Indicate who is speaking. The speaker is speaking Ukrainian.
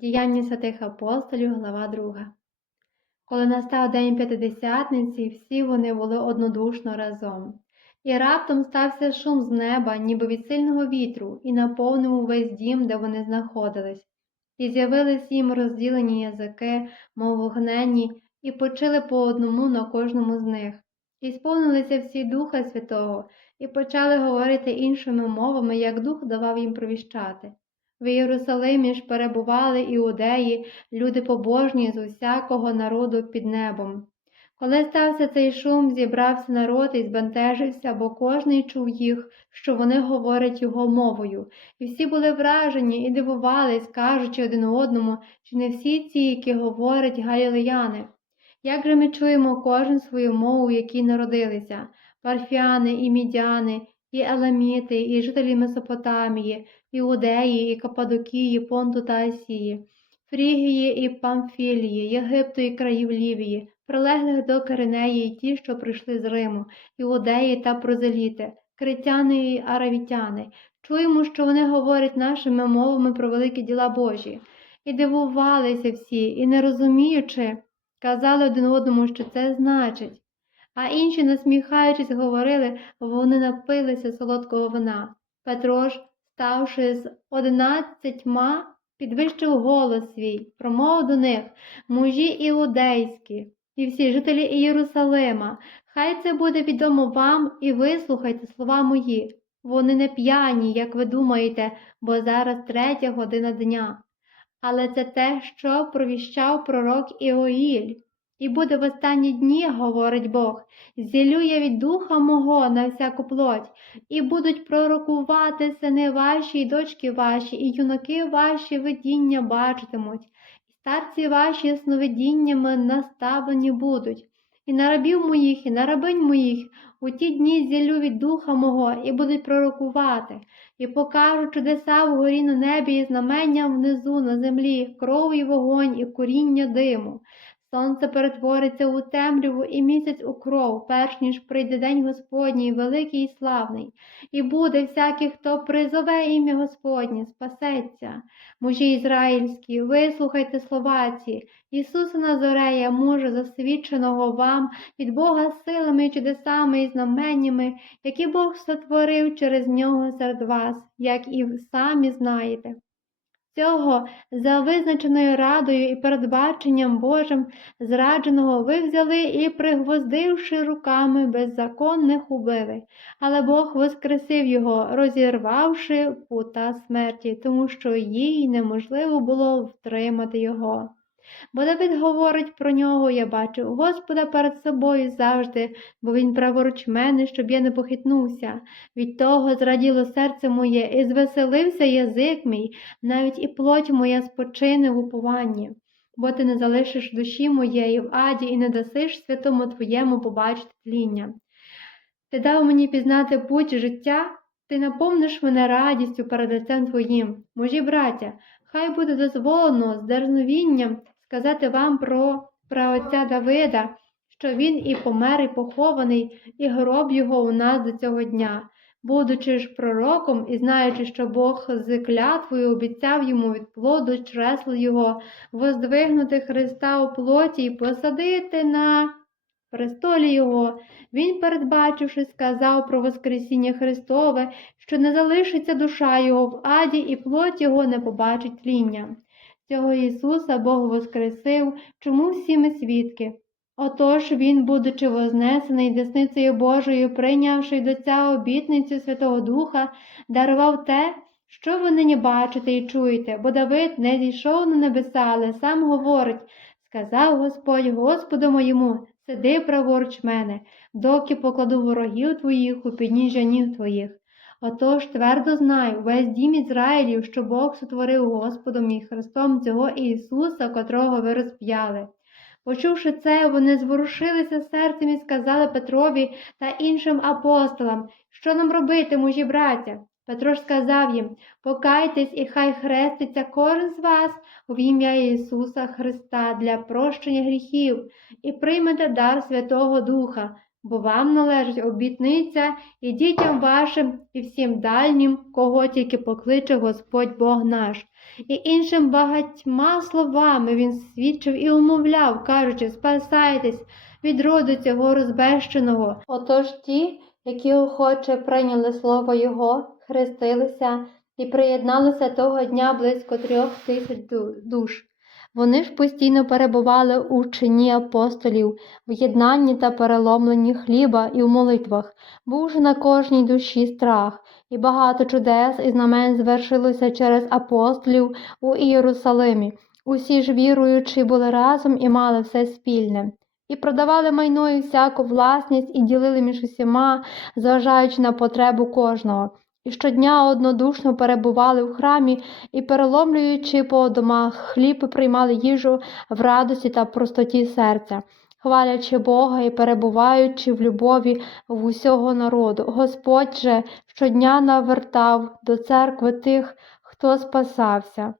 Speaker 1: Діяння святих апостолів, глава 2. Коли настав день п'ятидесятниці, всі вони були однодушно разом. І раптом стався шум з неба, ніби від сильного вітру, і наповнив увесь дім, де вони знаходились. І з'явились їм розділені язики, мов вогненні, і почили по одному на кожному з них. І сповнилися всі Духа Святого, і почали говорити іншими мовами, як Дух давав їм провіщати. В Єрусалимі ж перебували іудеї, люди побожні з усякого народу під небом. Коли стався цей шум, зібрався народ і збентежився, бо кожний чув їх, що вони говорять його мовою, і всі були вражені і дивувались, кажучи один одному, чи не всі ці, які говорять галілеяни. Як же ми чуємо кожен свою мову, в якій народилися парфяни і мідяни, і еламіти, і жителі Месопотамії, Іудеї, і Кападокії, Понту та Асії, Фрігії і Памфілії, Єгипту і країв Лівії, прилеглих до Киринеї і ті, що прийшли з Риму, Іудеї та Прозеліти, критяни і аравітяни. Чуємо, що вони говорять нашими мовами про великі діла Божі. І дивувалися всі, і не розуміючи, казали один одному, що це значить. А інші, насміхаючись, говорили, вони напилися солодкого вина. Петро ж, ставши з одинадцятьма, підвищив голос свій, промовив до них мужі іудейські і всі жителі Єрусалима. Хай це буде відомо вам і вислухайте слова мої. Вони не п'яні, як ви думаєте, бо зараз третя година дня. Але це те, що провіщав пророк Іоїль. І буде в останні дні, говорить Бог, зілю я від духа мого на всяку плоть, і будуть пророкувати сини ваші, і дочки ваші, і юнаки ваші видіння бачитимуть, і старці ваші сновидіннями наставлені будуть. І на рабів моїх, і на рабинь моїх у ті дні зілю від духа мого, і будуть пророкувати, і покажу чудеса вгорі на небі, і знамення внизу на землі, кров і вогонь, і коріння диму. Сонце перетвориться у темряву і місяць у кров, перш ніж прийде день Господній, великий і славний, і буде всякий, хто призове ім'я Господнє, спасеться. Мужі ізраїльські, вислухайте слова ці. Ісуса Назорея, мужа, засвідченого вам від Бога силами, чудесами і знаменнями, які Бог сотворив через нього серед вас, як і самі знаєте. Цього за визначеною радою і передбаченням Божим зрадженого ви взяли і, пригвоздивши руками беззаконних, убили, але Бог воскресив його, розірвавши пута смерті, тому що їй неможливо було втримати його. Бо Давид говорить про нього, я бачу Господа перед собою завжди, бо він праворуч мене, щоб я не похитнувся. Від того зраділо серце моє, і звеселився язик мій, навіть і плоть моя спочине в упованні. Бо ти не залишиш душі моєї в аді і не дасиш святому твоєму побачити тління. Ти дав мені пізнати путь життя, ти наповниш мене радістю перед лицем твоїм. Мужі браття, хай буде дозволено з дерзновінням сказати вам про праотця Давида, що він і помер, і похований, і гроб його у нас до цього дня. Будучи ж пророком і знаючи, що Бог з клятвою обіцяв йому від плоду чресл його, воздвигнути Христа у плоті і посадити на престолі його, він, передбачивши, сказав про Воскресіння Христове, що не залишиться душа його в аді, і плоть його не побачить тління. Цього Ісуса Бог воскресив, чому всі ми свідки. Отож Він, будучи вознесений десницею Божою, прийнявши до ця обітницю Святого Духа, дарував те, що ви нині бачите і чуєте, бо Давид не зійшов на небеса, але сам говорить сказав Господь Господу моєму, сиди праворуч мене, доки покладу ворогів твоїх у підніжжя ніг твоїх. Отож твердо знаю, весь дім Ізраїлів, що Бог сотворив Господом і Христом цього Ісуса, котрого ви розп'яли. Почувши це, вони зворушилися серцем і сказали Петрові та іншим апостолам, що нам робити, мужі браття. Петро ж сказав їм Покайтесь, і хай хреститься кожен з вас в ім'я Ісуса Христа для прощення гріхів, і приймете дар Святого Духа, бо вам належить обітниця і дітям вашим, і всім дальнім, кого тільки покличе Господь Бог наш. І іншим багатьма словами він свідчив і умовляв, кажучи, спасайтесь від роду цього розбещеного. Отож ті, які охоче прийняли слово Його, хрестилися і приєдналося того дня близько трьох тисяч душ. Вони ж постійно перебували у чині апостолів, в єднанні та переломленні хліба і в молитвах, був же на кожній душі страх, і багато чудес і знамен звершилося через апостолів у Ієрусалимі. Усі ж віруючі були разом і мали все спільне. І продавали майно і всяку власність, і ділили між усіма, зважаючи на потребу кожного. І щодня однодушно перебували в храмі і, переломлюючи по домах хліб, приймали їжу в радості та простоті серця, хвалячи Бога і перебуваючи в любові в усього народу. Господь же щодня навертав до церкви тих, хто спасався.